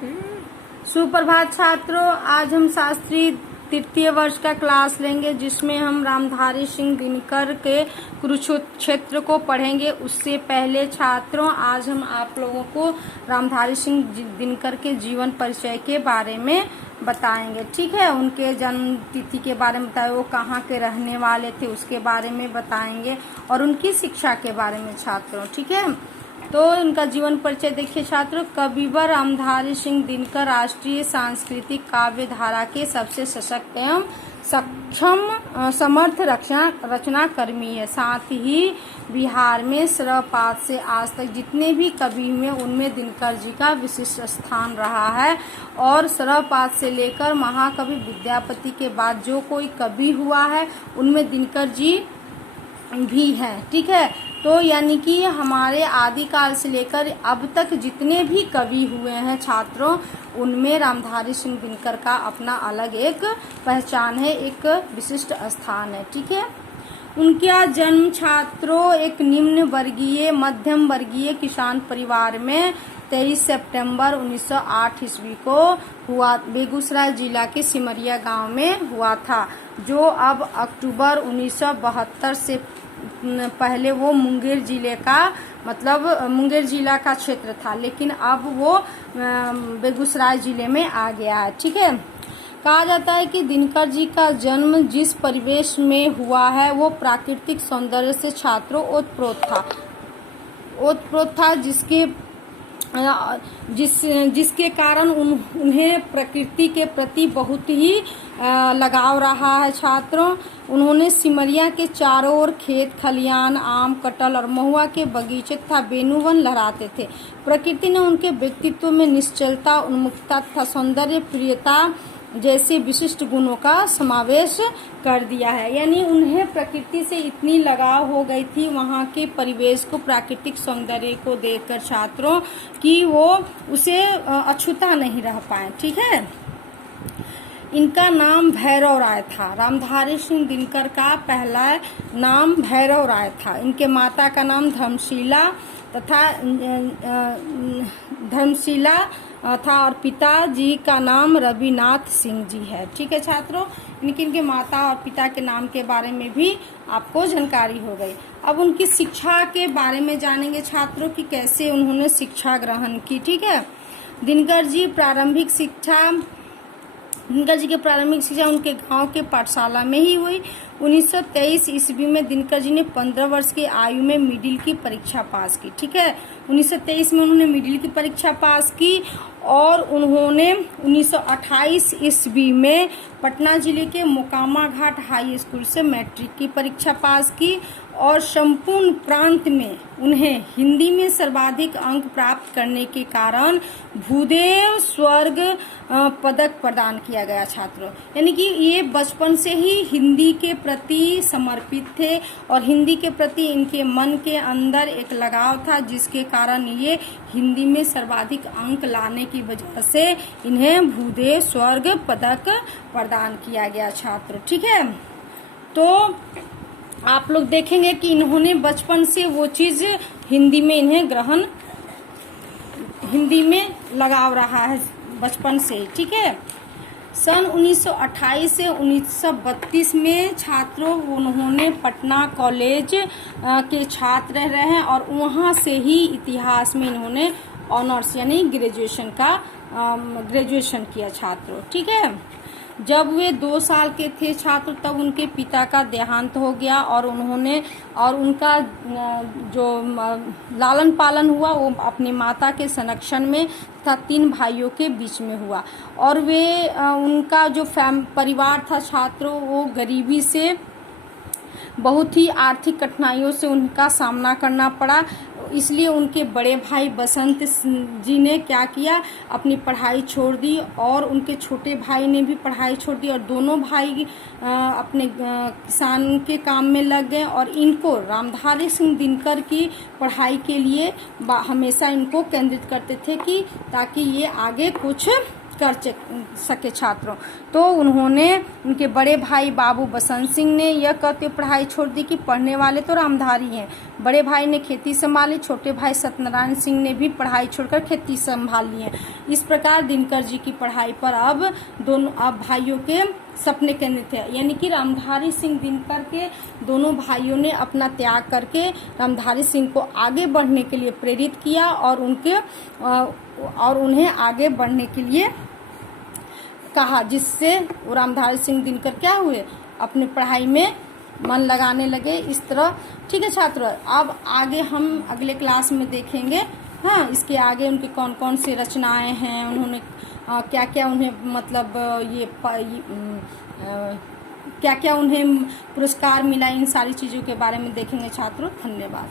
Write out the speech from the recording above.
सुप्रभात छात्रों, आज हम शास्त्री तृतीय वर्ष का क्लास लेंगे जिसमें हम रामधारी सिंह दिनकर के कुरुक्षेत्र को पढ़ेंगे। उससे पहले छात्रों, आज हम आप लोगों को रामधारी सिंह दिनकर के जीवन परिचय के बारे में बताएंगे। ठीक है, उनके जन्म तिथि के बारे में बताएंगे, वो कहाँ के रहने वाले थे उसके बारे में बताएंगे और उनकी शिक्षा के बारे में छात्रों। ठीक है, तो इनका जीवन परिचय देखिए छात्रों। कविवर रामधारी सिंह दिनकर राष्ट्रीय सांस्कृतिक काव्य धारा के सबसे सशक्त एवं सक्षम समर्थ रचनाकर्मी है। साथ ही बिहार में सर्वपात से आज तक जितने भी कवि हुए उनमें दिनकर जी का विशिष्ट स्थान रहा है। और सर्वपात से लेकर महाकवि विद्यापति के बाद जो कोई कवि हुआ है उनमें दिनकर जी भी है। ठीक है, तो यानी कि हमारे आदिकाल से लेकर अब तक जितने भी कवि हुए हैं छात्रों, उनमें रामधारी सिंह दिनकर का अपना अलग एक पहचान है, एक विशिष्ट स्थान है। ठीक है, उनका जन्म छात्रों एक निम्न वर्गीय मध्यम वर्गीय किसान परिवार में 23 सितंबर 1908 ईस्वी को हुआ। बेगूसराय जिला के सिमरिया गांव में हुआ था, जो अब अक्टूबर 1972 से पहले वो मुंगेर जिले का मुंगेर जिला का क्षेत्र था, लेकिन अब वो बेगूसराय जिले में आ गया है। ठीक है, कहा जाता है कि दिनकर जी का जन्म जिस परिवेश में हुआ है वो प्राकृतिक सौंदर्य से छात्रों ओतप्रोत था, जिसके कारण उन्हें प्रकृति के प्रति बहुत ही लगाव रहा है छात्रों। उन्होंने सिमरिया के चारों ओर खेत खलियान, आम, कटहल और महुआ के बगीचे तथा बेनुवन लहराते थे। प्रकृति ने उनके व्यक्तित्व में निश्चलता, उन्मुक्तता तथा सौंदर्य प्रियता जैसे विशिष्ट गुणों का समावेश कर दिया है। यानी उन्हें प्रकृति से इतनी लगाव हो गई थी, वहाँ के परिवेश को, प्राकृतिक सौंदर्य को देखकर छात्रों, कि वो उसे अछूता नहीं रह पाए। ठीक है, इनका नाम भैरव राय था। रामधारी सिंह दिनकर का पहला नाम भैरव राय था। इनके माता का नाम धर्मशीला था और पिताजी का नाम रविनाथ सिंह जी है। ठीक है छात्रों, इनके माता और पिता के नाम के बारे में भी आपको जानकारी हो गई। अब उनकी शिक्षा के बारे में जानेंगे छात्रों कि कैसे उन्होंने शिक्षा ग्रहण की। ठीक है, दिनकर जी की प्रारंभिक शिक्षा उनके गांव के पाठशाला में ही हुई। 1923 ईस्वी में दिनकर जी ने 15 वर्ष की आयु में मिडिल की परीक्षा पास की। ठीक है, 1923 में उन्होंने मिडिल की परीक्षा पास की और उन्होंने 1928 ईस्वी में पटना जिले के मोकामा घाट हाई स्कूल से मैट्रिक की परीक्षा पास की और संपूर्ण प्रांत में उन्हें हिंदी में सर्वाधिक अंक प्राप्त करने के कारण भूदेव स्वर्ग पदक प्रदान किया गया छात्रों। यानी कि ये बचपन से ही हिंदी के प्रति समर्पित थे और हिंदी के प्रति इनके मन के अंदर एक लगाव था, जिसके कारण ये हिंदी में सर्वाधिक अंक लाने की वजह से इन्हें भूदेव स्वर्ग पदक प्रदान किया गया छात्र। ठीक है, तो आप लोग देखेंगे कि इन्होंने बचपन से वो चीज हिंदी में लगाव रहा है बचपन से। ठीक है, सन 1928 से 1932 में छात्रों उन्होंने पटना कॉलेज के छात्र रहे हैं और वहाँ से ही इतिहास में इन्होंने ऑनर्स यानी ग्रेजुएशन किया छात्रों। ठीक है, जब वे 2 साल के थे छात्र तब उनके पिता का देहांत हो गया और उनका जो लालन पालन हुआ वो अपनी माता के संरक्षण में तथा 3 भाइयों के बीच में हुआ। और उनका जो परिवार था छात्रों, वो गरीबी से बहुत ही आर्थिक कठिनाइयों से उनका सामना करना पड़ा। इसलिए उनके बड़े भाई बसंत जी ने क्या किया, अपनी पढ़ाई छोड़ दी और उनके छोटे भाई ने भी पढ़ाई छोड़ दी और दोनों भाई अपने किसान के काम में लग गए और इनको रामधारी सिंह दिनकर की पढ़ाई के लिए हमेशा इनको केंद्रित करते थे कि ताकि ये आगे कुछ कर सके छात्रों। तो उन्होंने उनके बड़े भाई बाबू बसंत सिंह ने यह कहते पढ़ाई छोड़ दी कि पढ़ने वाले तो रामधारी हैं। बड़े भाई ने खेती संभाली, छोटे भाई सत्यनारायण सिंह ने भी पढ़ाई छोड़कर खेती संभाल ली है। इस प्रकार दिनकर जी की पढ़ाई पर अब भाइयों के सपने केंद्रित थे, यानी कि रामधारी सिंह दिनकर के दोनों भाइयों ने अपना त्याग करके रामधारी सिंह को आगे बढ़ने के लिए प्रेरित किया और उन्हें आगे बढ़ने के लिए कहा, जिससे रामधारी सिंह दिनकर क्या हुए, अपनी पढ़ाई में मन लगाने लगे इस तरह। ठीक है छात्रों, अब आगे हम अगले क्लास में देखेंगे। हाँ, इसके आगे उनके कौन कौन से रचनाएं हैं, उन्होंने क्या क्या उन्हें मतलब क्या क्या उन्हें पुरस्कार मिला, इन सारी चीज़ों के बारे में देखेंगे छात्रों। धन्यवाद।